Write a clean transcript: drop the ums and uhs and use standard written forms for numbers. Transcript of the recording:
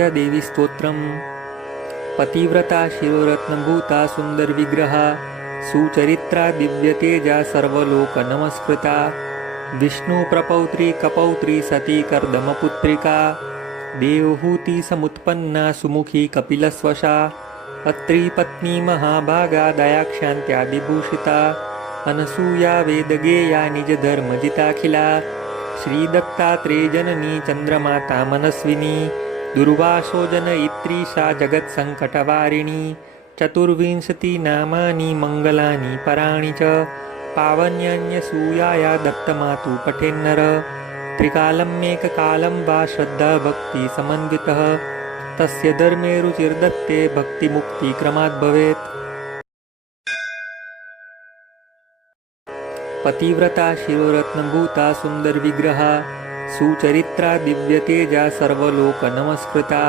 देवी स्तोत्रम्। पतिव्रता शिरोरत्नभूता सुन्दरविग्रहा सुचरित्रा दिव्यतेजा सर्वलोकनमस्कृता विष्णुप्रपौत्री कपौत्री सती कर्दमपुत्रिका देवहूति समुत्पन्ना सुमुखी कपिलस्वशा अत्रि पत्नी महाभागा दयाक्षान्त्यादिभूषिता अनसूया वेदगेया निजधर्मजिताखिला श्रीदत्तात्रेयजननी चन्द्रमाता मनस्विनी दुर्वासो जनयित्री सा जगत्सङ्कटवारिणी चतुर्विंशति नामानि मङ्गलानि पराणि च पावन्यान्यसूयाया दत्तमातु पठेन्नर त्रिकालमेककालं वा श्रद्धाभक्तिसमन्वितः तस्य धर्मे रुचिर्दत्ते भक्तिमुक्तिक्रमात् भवेत्। पतिव्रता शिरोरत्नभूता सुन्दरविग्रहा सुचरित्रा दिव्यतेजा सर्वलोकनमस्कृता